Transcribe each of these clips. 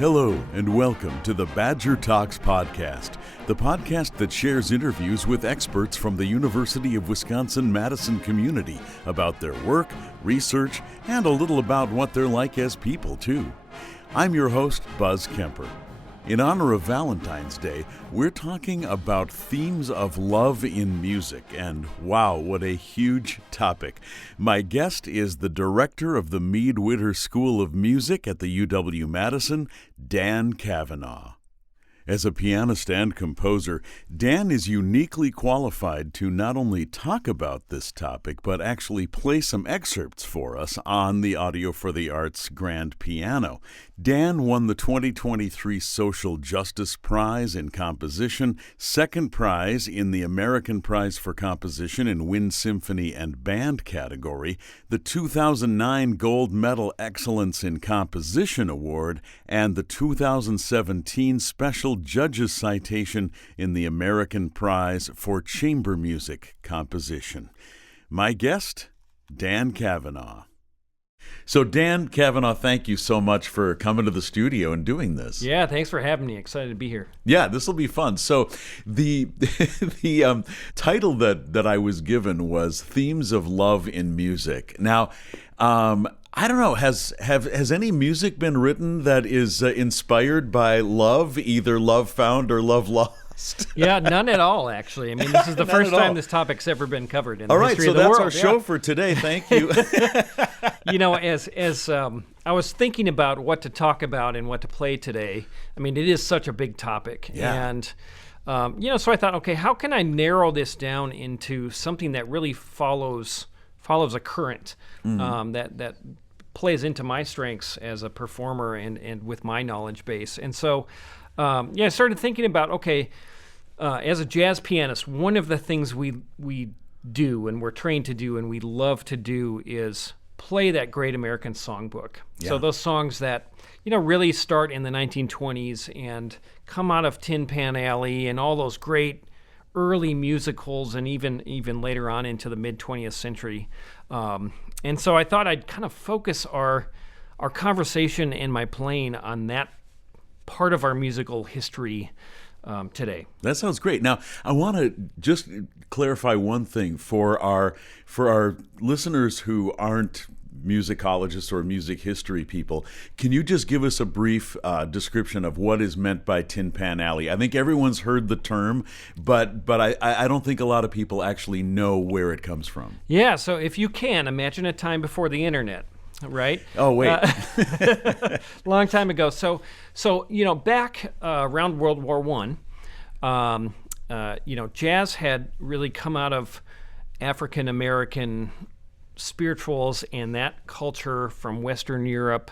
Hello and welcome to the Badger Talks podcast, the podcast that shares interviews with experts from the University of Wisconsin-Madison community about their work, research, and a little about what they're like as people, too. I'm your host, Buzz Kemper. In honor of Valentine's Day, we're talking about themes of love in music, and wow, what a huge topic. My guest is the director of the Mead-Witter School of Music at the UW-Madison, Dan Cavanagh. As a pianist and composer, Dan is uniquely qualified to not only talk about this topic, but actually play some excerpts for us on the Audio for the Arts grand piano. Dan won the 2023 Social Justice Prize in Composition, second prize in the American Prize for Composition in Wind Symphony and Band category, the 2009 Gold Medal Excellence in Composition Award, and the 2017 Special Judges Citation in the American Prize for Chamber Music Composition. My guest, Dan Cavanagh. So Dan Cavanagh, thank you so much for coming to the studio and doing this. Yeah, thanks for having me. Excited to be here. Yeah, this will be fun. So the title that I was given was Themes of Love in Music. Now, I don't know, has any music been written that is inspired by love, either love found or love lost? Yeah, none at all, actually. I mean, this is the first time this topic's ever been covered in the history of the All world. right, so that's our show for today. Thank you. You know, as I was thinking about what to talk about and what to play today, I mean, it is such a big topic. Yeah. And, so I thought, okay, how can I narrow this down into something that really follows a current that plays into my strengths as a performer and with my knowledge base. And so, I started thinking about, okay, as a jazz pianist, one of the things we do and we're trained to do and we love to do is play that great American songbook. Yeah. So those songs that, really start in the 1920s and come out of Tin Pan Alley and all those great early musicals and even later on into the mid-20th century. And so I thought I'd kind of focus our conversation and my playing on that part of our musical history today. That sounds great. Now, I want to just clarify one thing for our listeners who aren't musicologists or music history people. Can you just give us a brief description of what is meant by Tin Pan Alley? I think everyone's heard the term, but I don't think a lot of people actually know where it comes from. Yeah, so if you can, imagine a time before the internet. Right? Oh, wait. Long time ago. So back around World War I, jazz had really come out of African American spirituals and that culture from Western Europe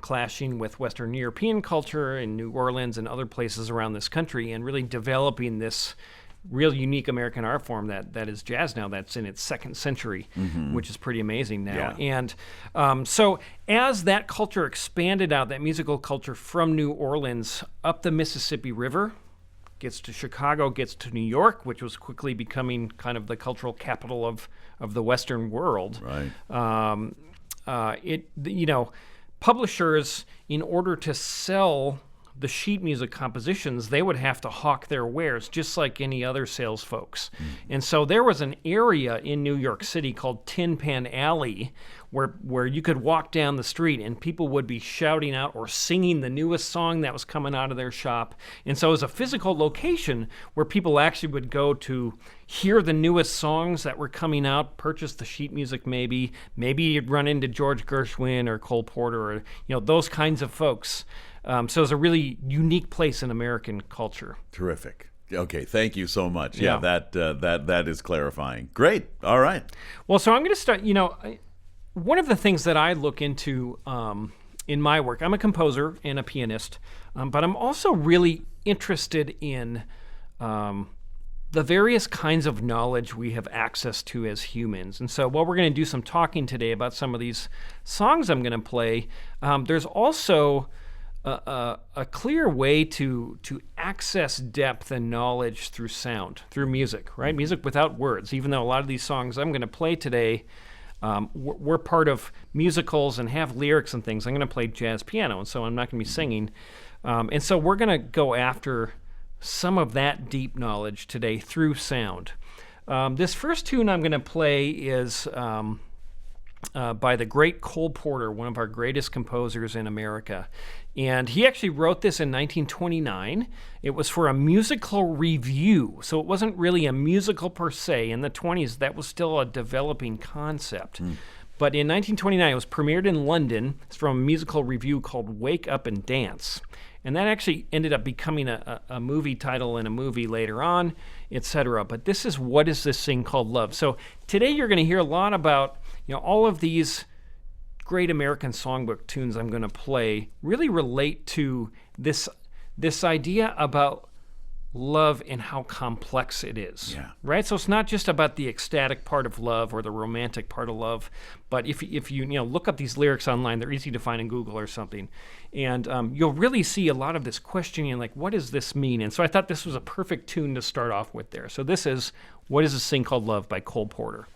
clashing with Western European culture in New Orleans and other places around this country and really developing this real unique American art form that is jazz now, that's in its second century, which is pretty amazing now. Yeah. And so as that culture expanded out, that musical culture from New Orleans up the Mississippi River, gets to Chicago, gets to New York, which was quickly becoming kind of the cultural capital of the Western world. Right. Publishers, in order to sell the sheet music compositions, they would have to hawk their wares just like any other sales folks. And so there was an area in New York City called Tin Pan Alley where you could walk down the street and people would be shouting out or singing the newest song that was coming out of their shop. And so it was a physical location where people actually would go to hear the newest songs that were coming out, purchase the sheet music maybe you'd run into George Gershwin or Cole Porter or those kinds of folks. So it's a really unique place in American culture. Terrific. Okay, thank you so much. Yeah, that is clarifying. Great. All right. Well, so I'm going to start. One of the things that I look into in my work, I'm a composer and a pianist, but I'm also really interested in the various kinds of knowledge we have access to as humans. And so while we're going to do some talking today about some of these songs I'm going to play, there's also a clear way to access depth and knowledge through sound, through music, right? Music without words, even though a lot of these songs I'm going to play today we're part of musicals and have lyrics and things. I'm going to play jazz piano, and so I'm not going to be singing. And so we're going to go after some of that deep knowledge today through sound. This first tune I'm going to play is by the great Cole Porter, one of our greatest composers in America. And he actually wrote this in 1929. It was for a musical review, so it wasn't really a musical per se. In the 20s, that was still a developing concept. But in 1929, it was premiered in London. It's from a musical review called Wake Up and Dance. And that actually ended up becoming a movie title in a movie later on, etc. But this is What Is This Thing Called Love? So today you're going to hear a lot about, all of these great American songbook tunes I'm going to play really relate to this idea about love and how complex it is. Yeah. Right? So it's not just about the ecstatic part of love or the romantic part of love, but if you look up these lyrics online, they're easy to find in Google or something, and you'll really see a lot of this questioning, like, what does this mean? And so I thought this was a perfect tune to start off with there. So this is What Is This Thing Called Love by Cole Porter.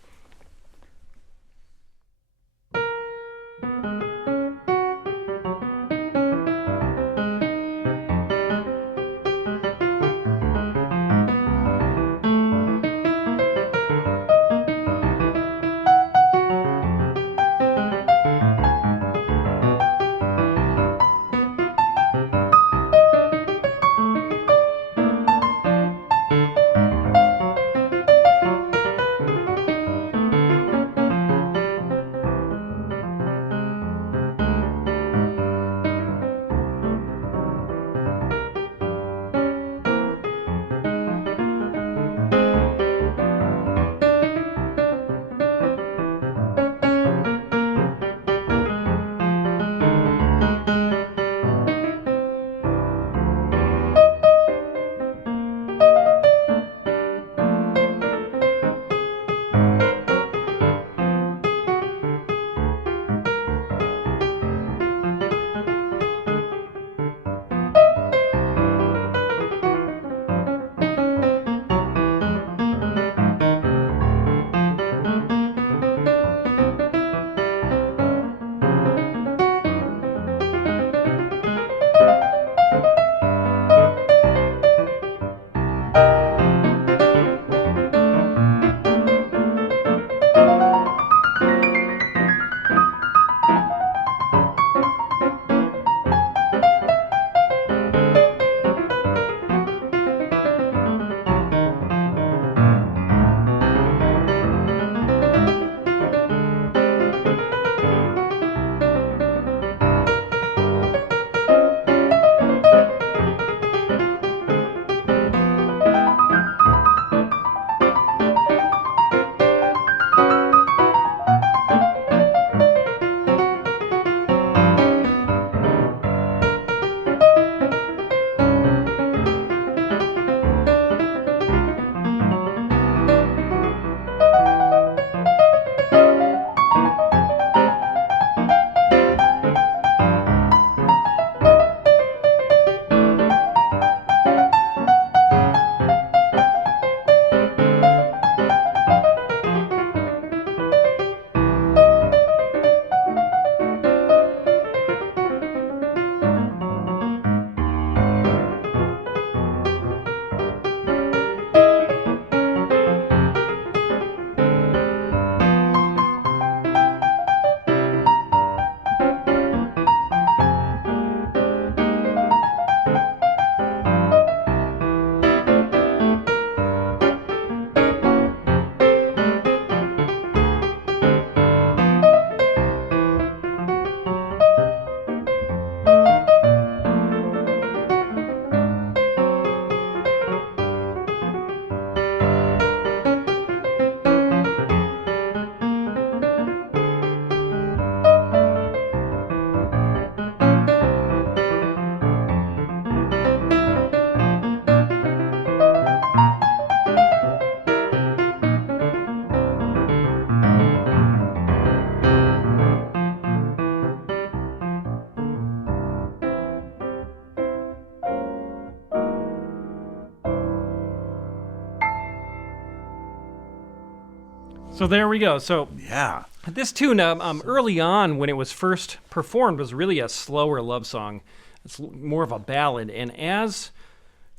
So there we go. So Yeah. this tune, early on when it was first performed, was really a slower love song. It's more of a ballad. And as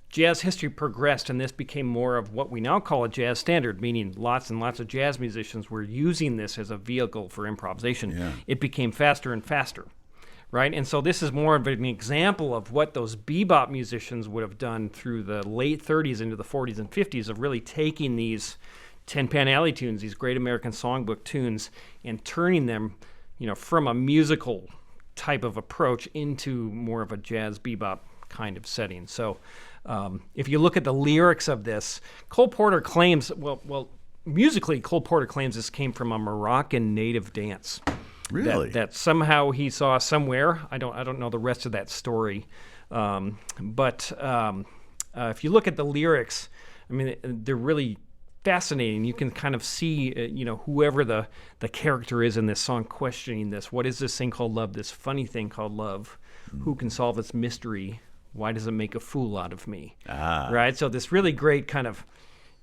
jazz history progressed and this became more of what we now call a jazz standard, meaning lots and lots of jazz musicians were using this as a vehicle for improvisation, it became faster and faster, right? And so this is more of an example of what those bebop musicians would have done through the late 30s into the 40s and 50s of really taking these Tin Pan Alley tunes, these great American songbook tunes, and turning them, from a musical type of approach into more of a jazz bebop kind of setting. So if you look at the lyrics of this, Cole Porter claims, musically, Cole Porter claims this came from a Moroccan native dance. Really? That somehow he saw somewhere. I don't know the rest of that story. But if you look at the lyrics, I mean, they're really fascinating. You can kind of see, whoever the character is in this song questioning this. What is this thing called love, this funny thing called love? Who can solve its mystery? Why does it make a fool out of me? Right? So this really great kind of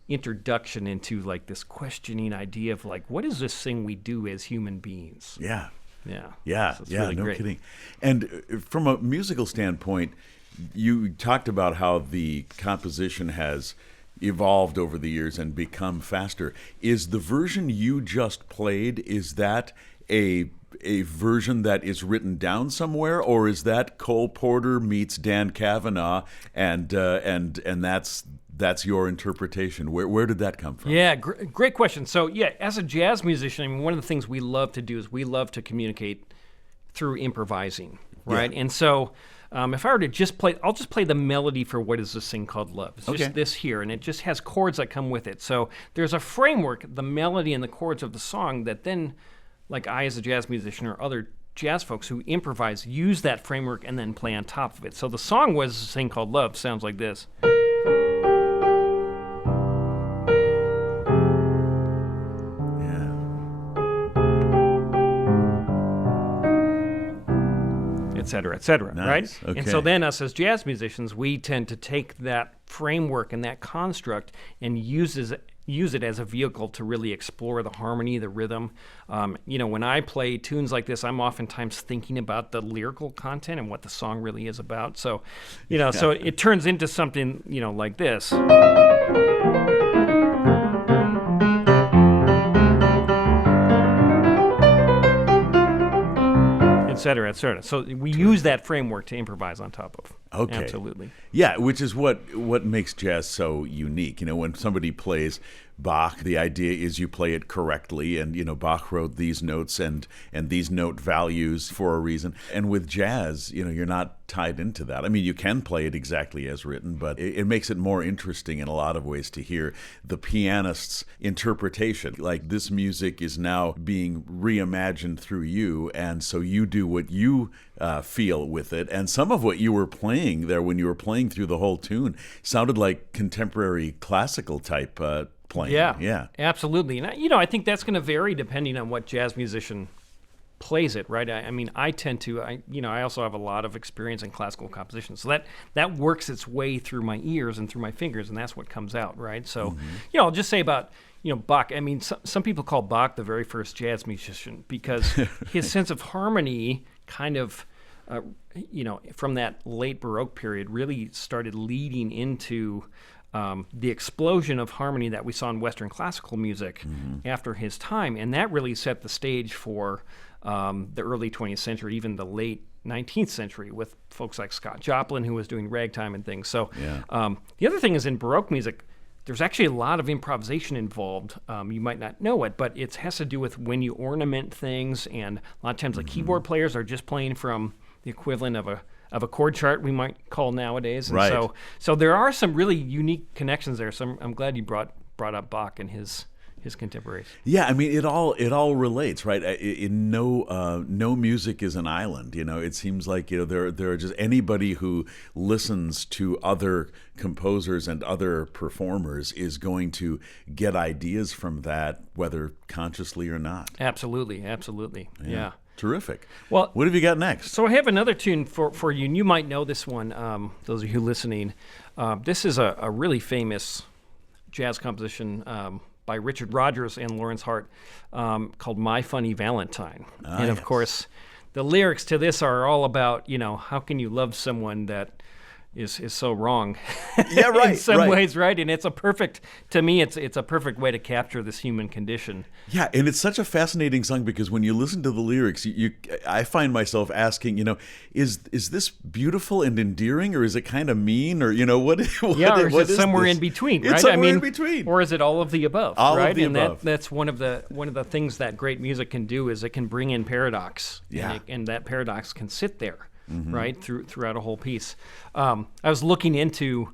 introduction into like this questioning idea of like, what is this thing we do as human beings? Yeah. So it's really no great. kidding. And from a musical standpoint, you talked about how the composition has evolved over the years and become faster. Is the version you just played, is that a version that is written down somewhere, or is that Cole Porter meets Dan Cavanagh, and that's your interpretation? Where did that come from? Yeah, great question. So as a jazz musician, I mean, one of the things we love to do is we love to communicate through improvising, right? Yeah. And so if I were to just play, I'll just play the melody for What Is This Thing Called Love. It's just this here, and it just has chords that come with it. So there's a framework, the melody and the chords of the song, that then, like I as a jazz musician or other jazz folks who improvise, use that framework and then play on top of it. So the song What Is This Thing Called Love sounds like this. Et cetera, nice. Right? Okay. And so then us as jazz musicians, we tend to take that framework and that construct and use it as a vehicle to really explore the harmony, the rhythm. When I play tunes like this, I'm oftentimes thinking about the lyrical content and what the song really is about. So, so it turns into something, like this. Et cetera, et cetera. So we use that framework to improvise on top of. Okay. Absolutely. Yeah, which is what makes jazz so unique. When somebody plays Bach, the idea is you play it correctly, and Bach wrote these notes and these note values for a reason. And with jazz, you're not tied into that. I mean, you can play it exactly as written, but it makes it more interesting in a lot of ways to hear the pianist's interpretation. Like, this music is now being reimagined through you, and so you do what you feel with it. And some of what you were playing there when you were playing through the whole tune sounded like contemporary classical type playing. Yeah, absolutely. And I think that's going to vary depending on what jazz musician plays it, right? I mean, I tend to, I also have a lot of experience in classical composition, so that works its way through my ears and through my fingers, and that's what comes out, right? So, I'll just say about Bach. I mean, some people call Bach the very first jazz musician because his sense of harmony kind of, from that late Baroque period really started leading into the explosion of harmony that we saw in Western classical music after his time. And that really set the stage for the early 20th century, even the late 19th century, with folks like Scott Joplin, who was doing ragtime and things. So the other thing is, in Baroque music, there's actually a lot of improvisation involved. You might not know it, but it has to do with when you ornament things, and a lot of times like keyboard players are just playing from the equivalent of a chord chart, we might call nowadays. And right. So there are some really unique connections there. So I'm glad you brought up Bach and his contemporaries. Yeah, I mean, it all relates, right? No music is an island. It seems like there are just anybody who listens to other composers and other performers is going to get ideas from that, whether consciously or not. Absolutely. Yeah. Terrific. Well, what have you got next? So I have another tune for you, and you might know this one, those of you listening. This is a really famous jazz composition by Richard Rodgers and Lawrence Hart called My Funny Valentine. And of course, the lyrics to this are all about, how can you love someone that is so wrong Yeah, right. in some ways, right? And it's a perfect way to capture this human condition. Yeah, and it's such a fascinating song because when you listen to the lyrics, I find myself asking, is this beautiful and endearing, or is it kind of mean, or what? Or is it somewhere in between? Right? It's somewhere in between, or is it all of the above? All right? of the and above. That's one of the things that great music can do is it can bring in paradox. Yeah, and that paradox can sit there. Right throughout a whole piece. I was looking into,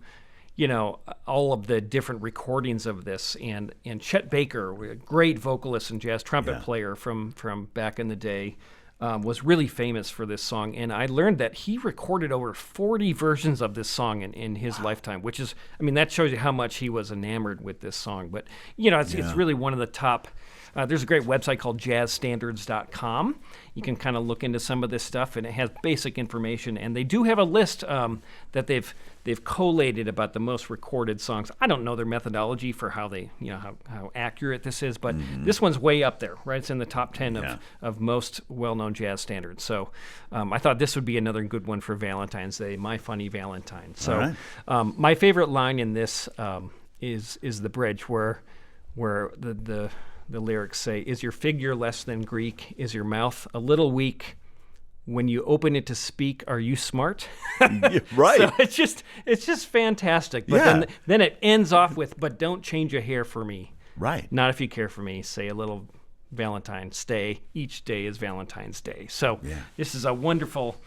all of the different recordings of this, and Chet Baker, a great vocalist and jazz trumpet player from back in the day, was really famous for this song. And I learned that he recorded over 40 versions of this song in his lifetime, which is, that shows you how much he was enamored with this song. But it's really one of the top. There's a great website called jazzstandards.com. You can kind of look into some of this stuff, and it has basic information. And they do have a list that they've collated about the most recorded songs. I don't know their methodology for how they, how accurate this is, but this one's way up there, right? It's in the top 10 of most well-known jazz standards. So I thought this would be another good one for Valentine's Day, My Funny Valentine. So my favorite line in this is the bridge where the lyrics say, "Is your figure less than Greek? Is your mouth a little weak? When you open it to speak, are you smart?" Yeah, right. So it's just fantastic. But then it ends off with, "But don't change a hair for me. Right. Not if you care for me. Say a little Valentine. Stay. Each day is Valentine's Day." So this is a wonderful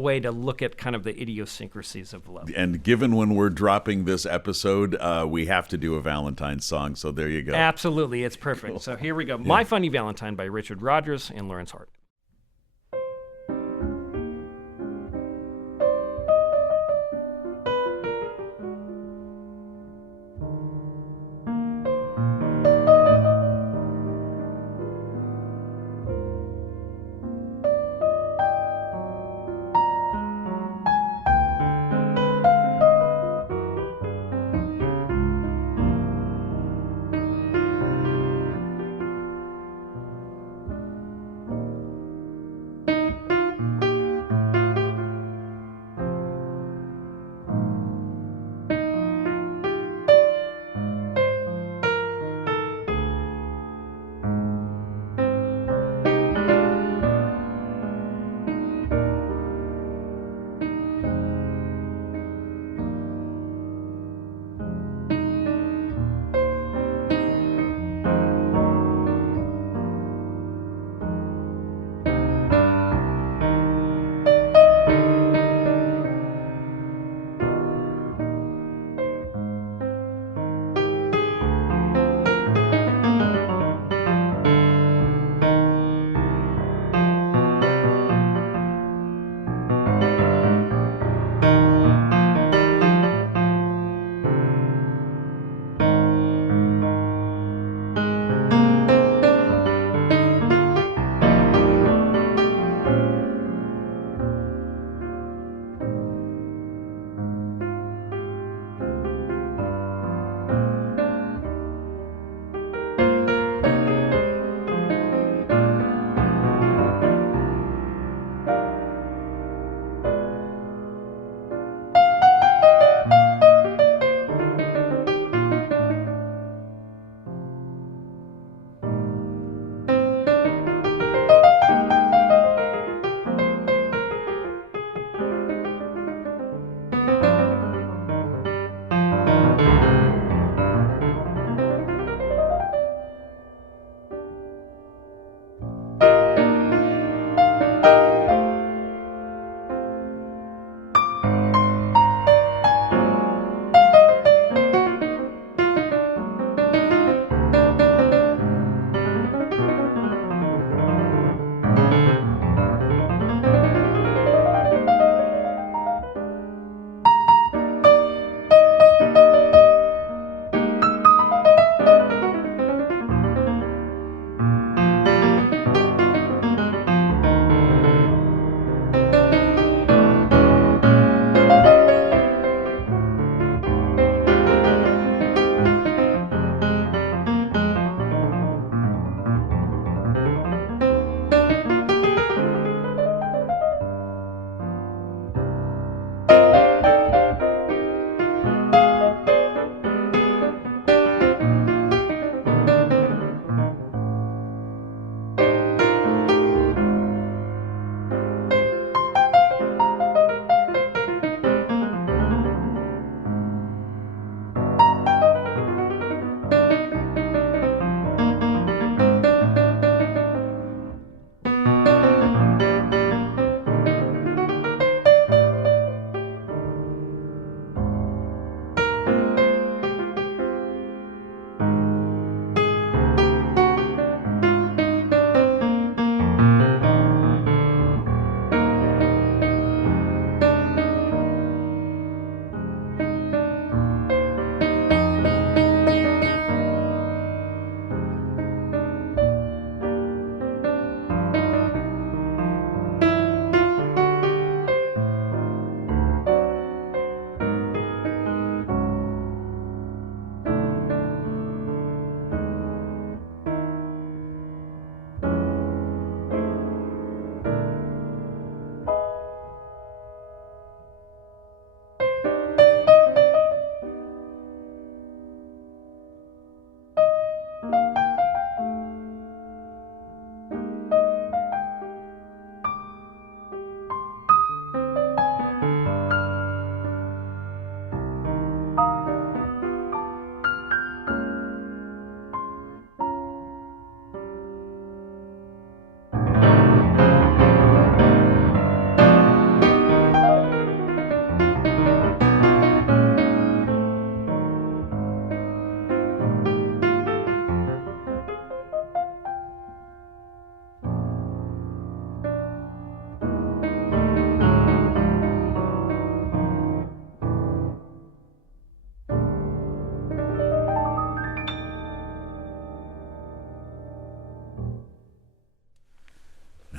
way to look at kind of the idiosyncrasies of love. And given when we're dropping this episode, we have to do a Valentine's song. So there you go. Absolutely. It's perfect. So here we go. My Funny Valentine by Richard Rodgers and Lawrence Hart.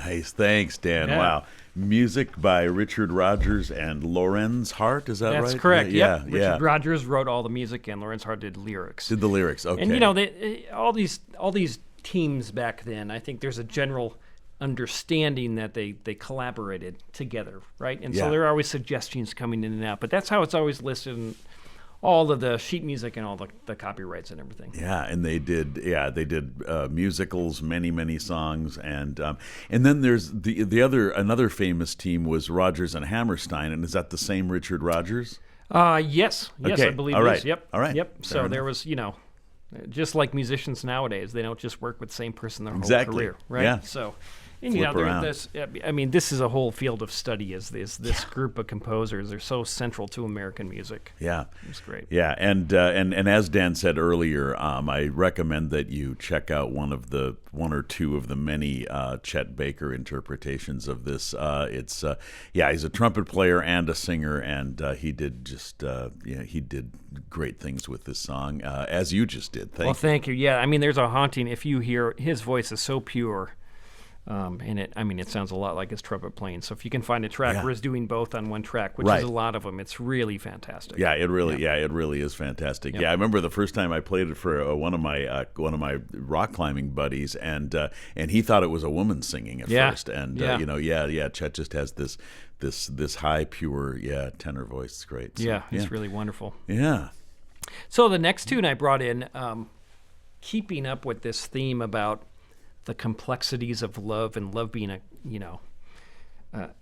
Nice. Thanks, Dan. Yeah. Wow. Music by Richard Rodgers and Lorenz Hart. Is that right? That's correct. Yeah. Richard Rodgers wrote all the music, and Lorenz Hart did lyrics. Did the lyrics. Okay. And all these teams back then, I think there's a general understanding that they collaborated together, right? And so there are always suggestions coming in and out, but that's how it's always listed in all of the sheet music and all the copyrights and everything. Yeah, and they did musicals, many songs, and then there's another famous team was Rodgers and Hammerstein, and is that the same Richard Rodgers? Yes, Okay. I believe All it right. is. Yep. All right. Yep. Fair So enough. there was, just like musicians nowadays, they don't just work with the same person their whole Exactly. career, right? Yeah. So, and Flip around. this is a whole field of study. Is this group of composers? They're so central to American music. Yeah, It's great. Yeah, and as Dan said earlier, I recommend that you check out one or two of the many Chet Baker interpretations of this. He's a trumpet player and a singer, and he did great things with this song, as you just did. Thank you. Yeah, there's a haunting. If you hear his voice is so pure. And it sounds a lot like his trumpet playing. So if you can find a track where he's doing both on one track, which is a lot of them, it's really fantastic. Yeah, it really is fantastic. Yep. Yeah, I remember the first time I played it for one of my rock climbing buddies, and he thought it was a woman singing at first, and Chet just has this high, pure, tenor voice. It's great. So, it's really wonderful. Yeah. So the next tune I brought in, keeping up with this theme about the complexities of love and love being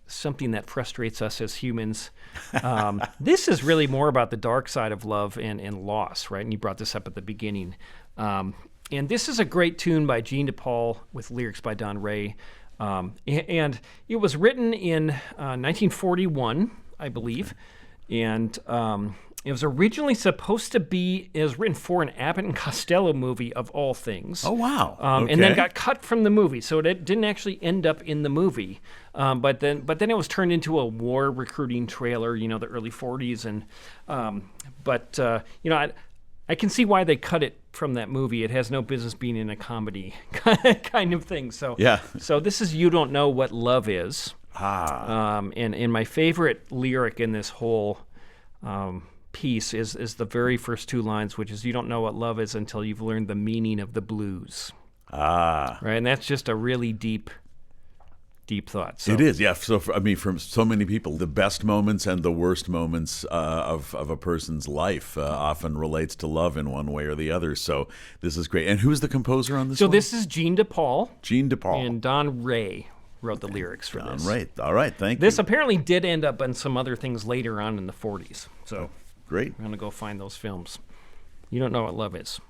something that frustrates us as humans. This is really more about the dark side of love and loss, right? And you brought this up at the beginning. And this is a great tune by Gene DePaul with lyrics by Don Ray. And it was written in 1941, I believe. And it was originally supposed to be, it was written for an Abbott and Costello movie, of all things. Oh, wow. And then got cut from the movie, so it didn't actually end up in the movie. But then it was turned into a war recruiting trailer, the early 40s. And I can see why they cut it from that movie. It has no business being in a comedy kind of thing. So So this is "You Don't Know What Love Is." And my favorite lyric in this whole piece is the very first two lines, which is, "You don't know what love is until you've learned the meaning of the blues." Right, and that's just a really deep thought. So. It is, yeah. So, from so many people, the best moments and the worst moments of a person's life often relates to love in one way or the other. So this is great. And who's the composer on this one? So this is Gene DePaul. Gene DePaul. And Don Ray wrote the lyrics for this. All right, thank you. This apparently did end up on some other things later on in the 40s. So great. I'm going to go find those films. You don't know what love is.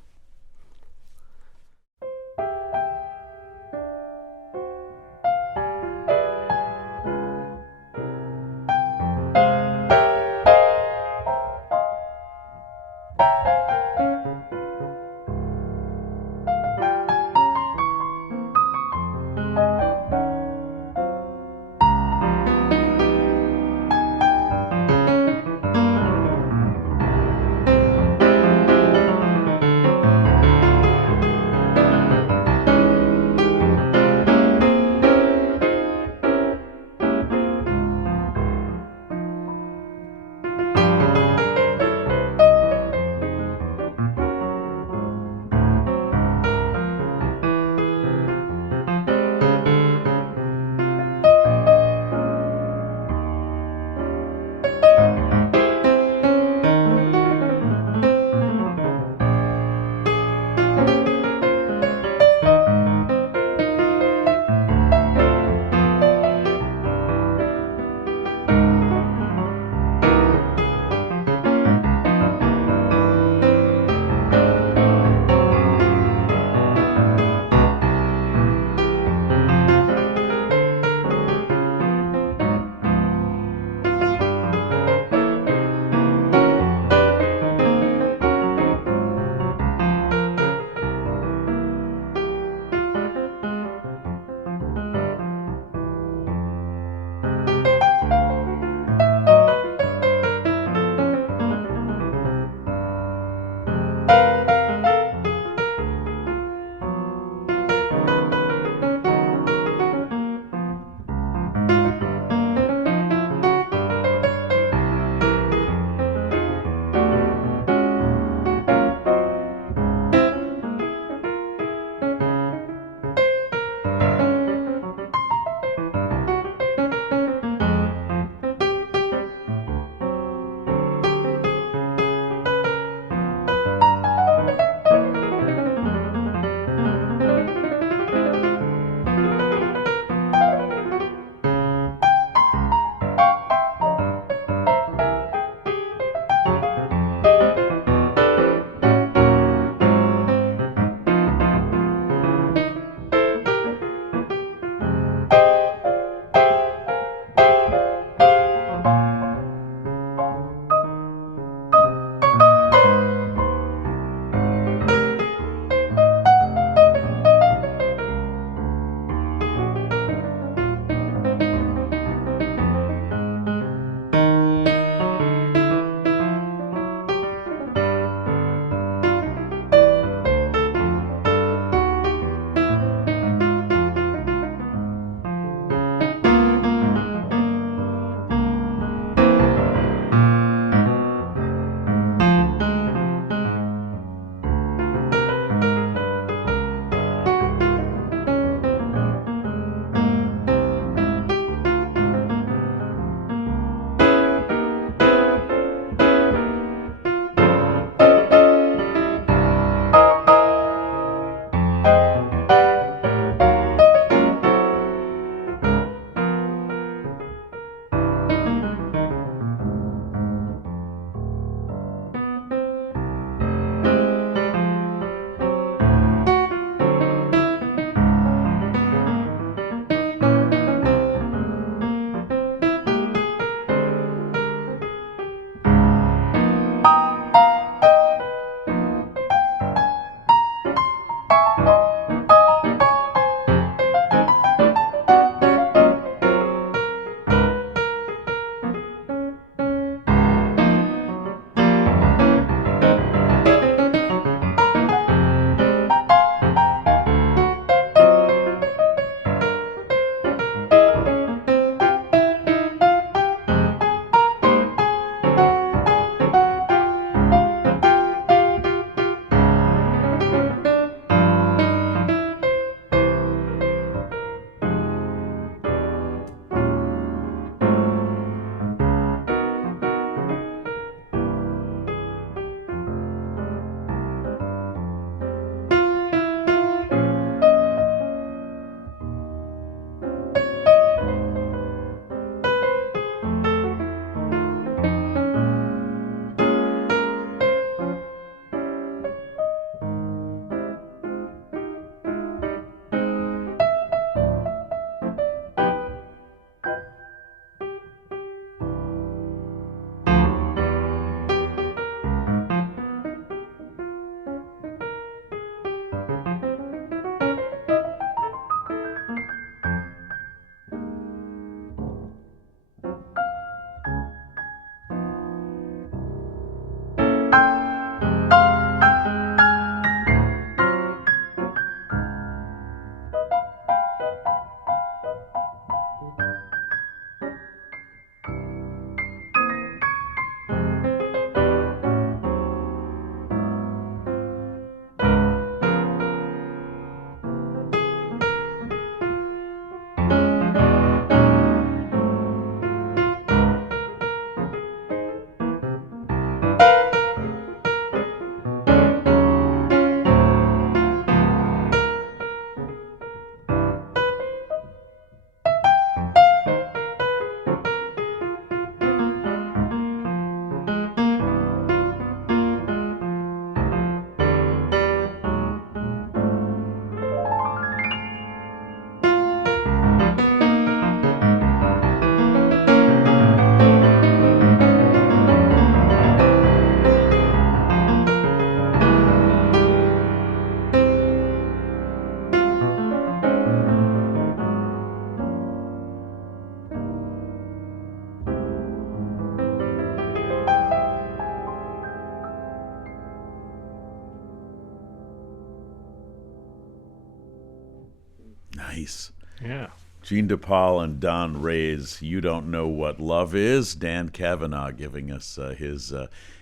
Nice. Yeah. Gene DePaul and Don Ray's "You Don't Know What Love Is." Dan Cavanagh giving us his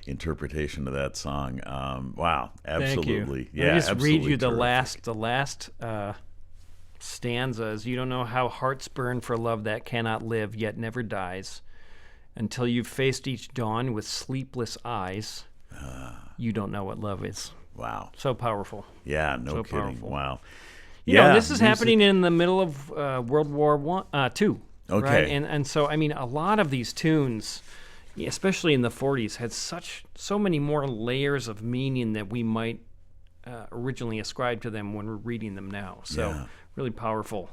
interpretation of that song. Wow, absolutely. Thank you. Yeah, I just absolutely read you the terrific. last stanzas. You don't know how hearts burn for love that cannot live, yet never dies. Until you've faced each dawn with sleepless eyes, you don't know what love is. Wow. So powerful. Yeah, no So kidding. powerful. Wow. You know, this is happening in the middle of World War II, Okay. right? And so, I mean, a lot of these tunes, especially in the 40s, had so many more layers of meaning that we might originally ascribe to them when we're reading them now. So really powerful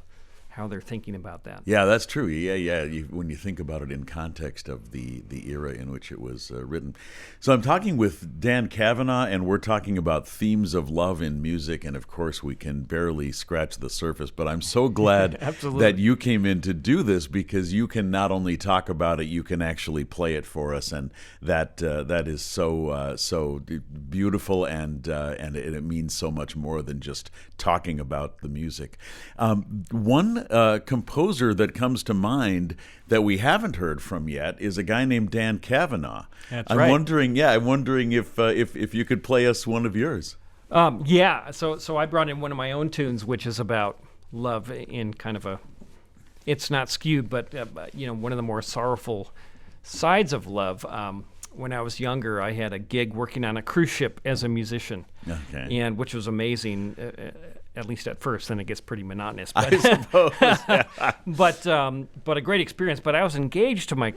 how they're thinking about that. Yeah, that's true. Yeah. When you think about it in context of the era in which it was written. So I'm talking with Dan Cavanagh, and we're talking about themes of love in music. And of course, we can barely scratch the surface. But I'm so glad that you came in to do this, because you can not only talk about it, you can actually play it for us, and that is so beautiful, and it means so much more than just talking about the music. One composer that comes to mind that we haven't heard from yet is a guy named Dan Cavanagh. That's I'm right. wondering if you could play us one of yours. So I brought in one of my own tunes, which is about love in kind of it's not skewed, but one of the more sorrowful sides of love. When I was younger, I had a gig working on a cruise ship as a musician, and which was amazing. At least at first, then it gets pretty monotonous. But, I suppose. Yeah. but a great experience. But I was engaged to my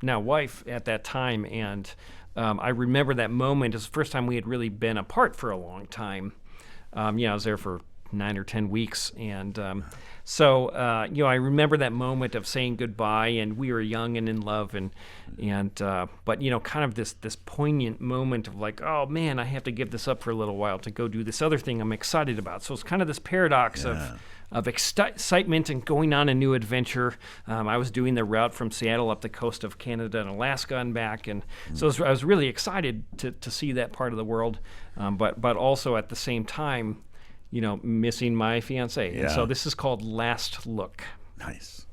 now wife at that time, and I remember that moment. It was the first time we had really been apart for a long time. I was there for 9 or 10 weeks, and I remember that moment of saying goodbye, and we were young and in love, but kind of this poignant moment of like, oh man, I have to give this up for a little while to go do this other thing I'm excited about. So it's kind of this paradox of excitement and going on a new adventure. I was doing the route from Seattle up the coast of Canada and Alaska and back, and so I was really excited to see that part of the world, but also at the same time, missing my fiancée. Yeah. And so this is called Last Look. Nice.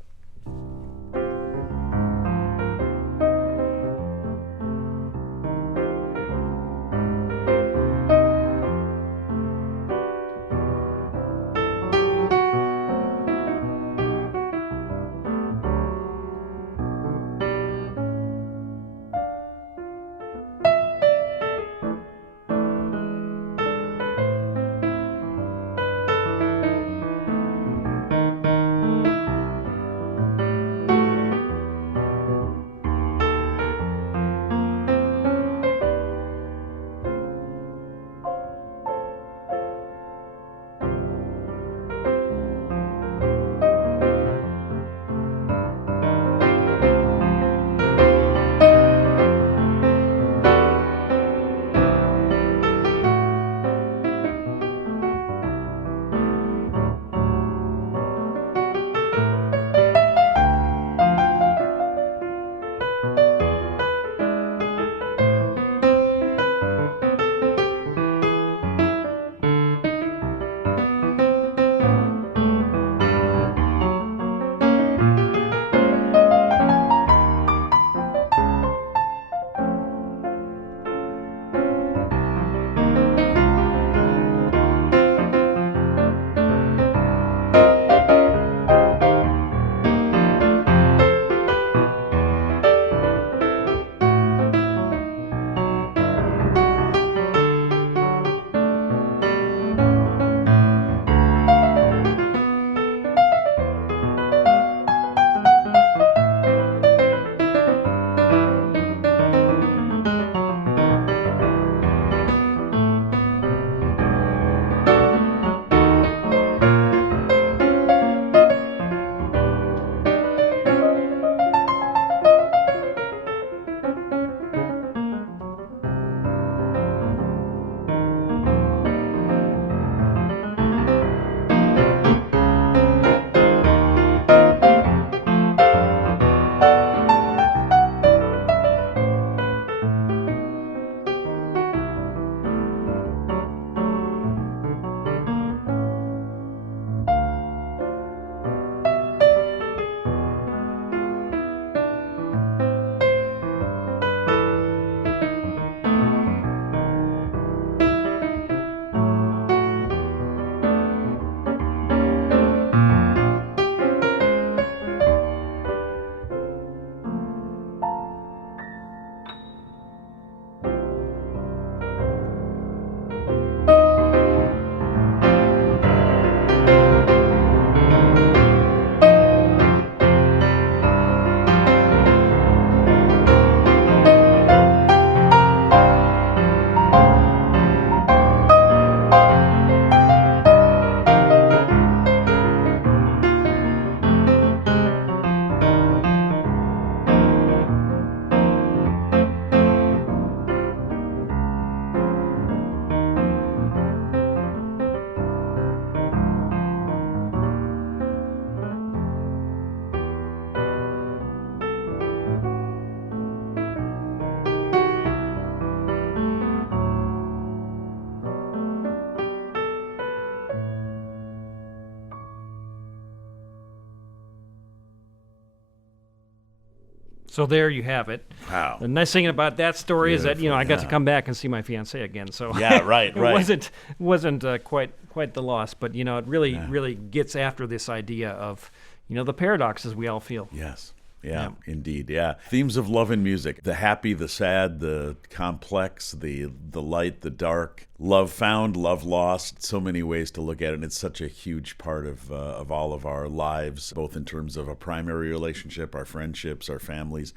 So there you have it. Wow. The nice thing about that story is that I got to come back and see my fiancée again. So yeah, right, it wasn't quite the loss, but it really gets after this idea of the paradoxes we all feel. Yes. Yeah, indeed. Yeah. Themes of love in music. The happy, the sad, the complex, the light, the dark, love found, love lost. So many ways to look at it. And it's such a huge part of all of our lives, both in terms of a primary relationship, our friendships, our families,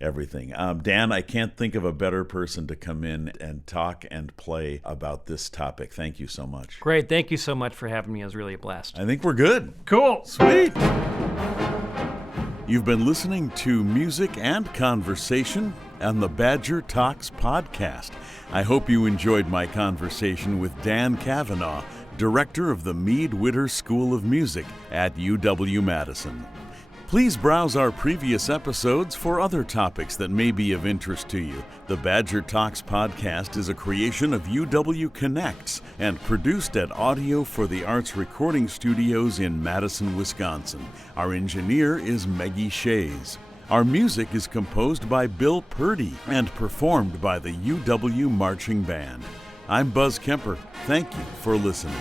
everything. Dan, I can't think of a better person to come in and talk and play about this topic. Thank you so much. Great. Thank you so much for having me. It was really a blast. I think we're good. Cool. Sweet. You've been listening to Music and Conversation on the Badger Talks podcast. I hope you enjoyed my conversation with Dan Cavanagh, director of the Meade Witter School of Music at UW-Madison. Please browse our previous episodes for other topics that may be of interest to you. The Badger Talks podcast is a creation of UW Connects and produced at Audio for the Arts Recording Studios in Madison, Wisconsin. Our engineer is Maggie Shays. Our music is composed by Bill Purdy and performed by the UW Marching Band. I'm Buzz Kemper. Thank you for listening.